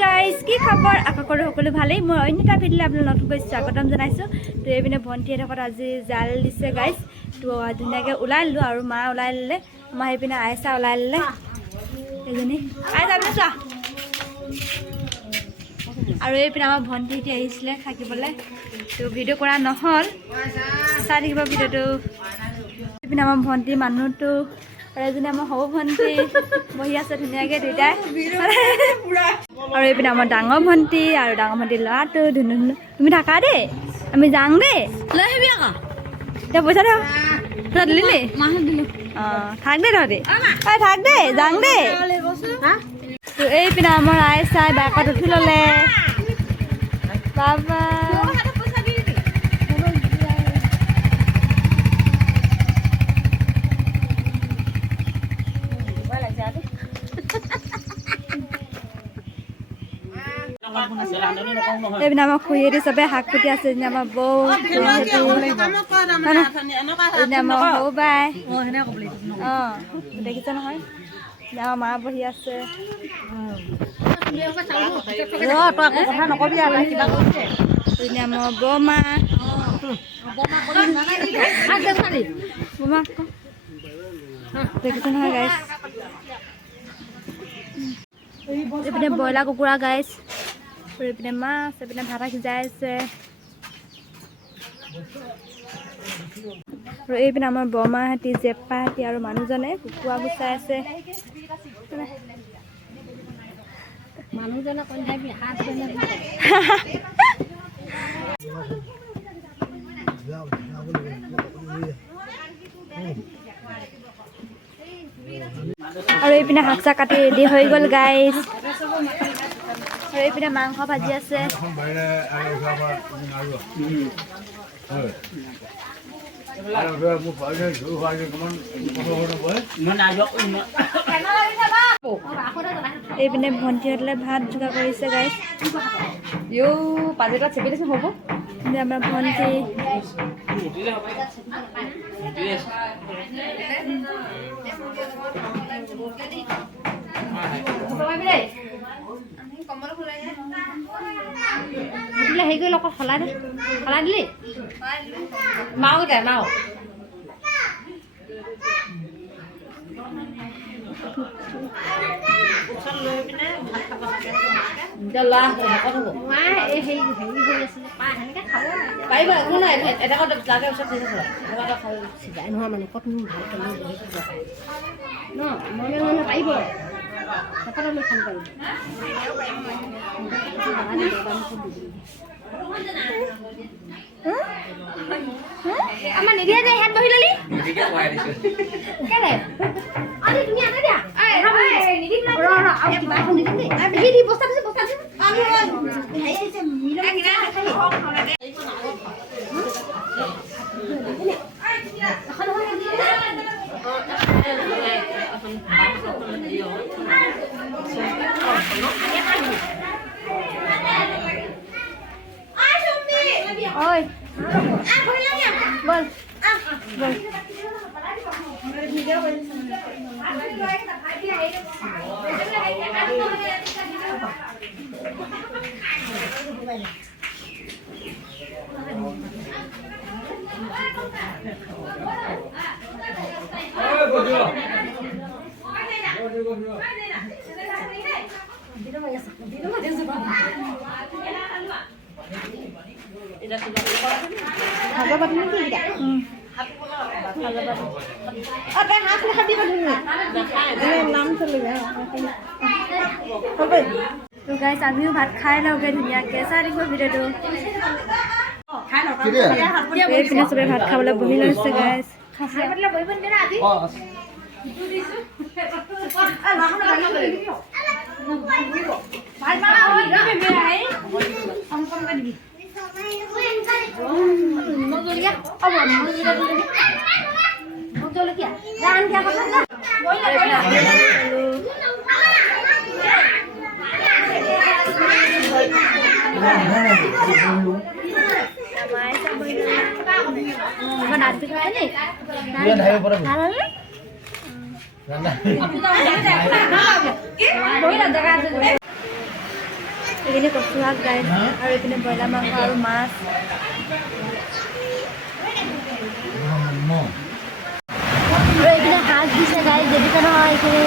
Guys কি খবৰ আশা কৰোঁ সকলো ভালেই মই অন্য এটা ভিডিঅ'লৈ আপোনালোক নতুনকৈ স্বাগতম জনাইছোঁ তো এইপিনে ভণ্টিহঁতক আজি জাল দিছে গাইজ তো ধুনীয়াকৈ ওলাই ল'লোঁ আৰু মা ওলাই ল'লে আমাৰ সেইপিনে আইচা ওলাই ল'লে এজনী আই যাবি চোৱা আৰু এইপিনে আমাৰ ভণ্টি এতিয়া আহিছিলে থাকিবলৈ তো ভিডিঅ' কৰা নহ'ল চাই থাকিব ভিডিঅ'টো এইপিনে আমাৰ ভণ্টি মানুহটো আৰু এজনী আমাৰ সৰু ভণ্টি বহি আছে ধুনীয়াকৈ দুইটাই আৰু এইপিনে আমাৰ ডাঙৰ ভণ্টি আৰু ডাঙৰ ভণ্টিৰ ল'ৰাটো ধুনু ধুনু তুমি থাকা দেই আমি যাওঁ দেই লৈ আহিবি আকৌ এতিয়া পইচা দে তই দিলি নি দিলোঁ অঁ থাক দেই তহঁতি অঁ থাক দেই যাওঁ দেই তো এইপিনে আমাৰ আই চাই বাইকত উঠি ল'লে বাবা এইপিনে আমাৰ খুৰীহঁতি চবে শাক কুটি আছে যেনে আমাৰ বৌ খুৰীহঁতি আমাৰ সৰু বাই অঁ দেখিছে নহয় আমাৰ মা বহি আছে আমাৰ বৰমা দেখিছে নহয় গাইজ এইপিনে ব্ৰইলাৰ কুকুৰা গাইজ এইপিনে মাছ এইপিনে ভাত সিজাই আছে আৰু এইপিনে আমাৰ বৰমাহঁতি জেপাহঁতি আৰু মানুহজনে কুকুৰা গুচাই আছে আৰু এইপিনে শাক চাক কাটি ৰেডি হৈ গ'ল গাইজ আৰু এইপিনে মাংস ভাজি আছে এইপিনে ভণ্টিহঁতলৈ ভাত যোগাৰ কৰিছে গাইজ পাজিটা চেপি দিছে হ'ব আমাৰ ভণ্টি হেৰি কৰি অকল সলাই দে সলাই দিলি মাও দে মাও পাৰিব একো নাই এটা লাগে ওচৰত চিজাই নোহোৱা মানুহ ক'ত ভালকৈ ন মনে মনে পাৰিব আমাৰ নিদিয়া যে ইয়াত বহি ললি কেলে আনি তুমি আনে দিয়া নিদিম না আৰু কিবা এখন দিম দেই দি বস্তা দিছে আমি হেৰি আছে মিলা কিনা খাই oi bol bol তো গাইজ আমিও ভাত খাই লওঁগে ধুনীয়াকৈ চাই দিব ভিডিঅ'টো এইপিনে চবে ভাত খাবলৈ বহি লৈছে গাইজ এইখিনি কচু শাক গাইছ আৰু এইপিনে ব্ৰইলাৰ মাংস আৰু মাছ। আৰু এইপিনে সাজ দিছে গাইছ, দেখিছে নহয় এইখিনি।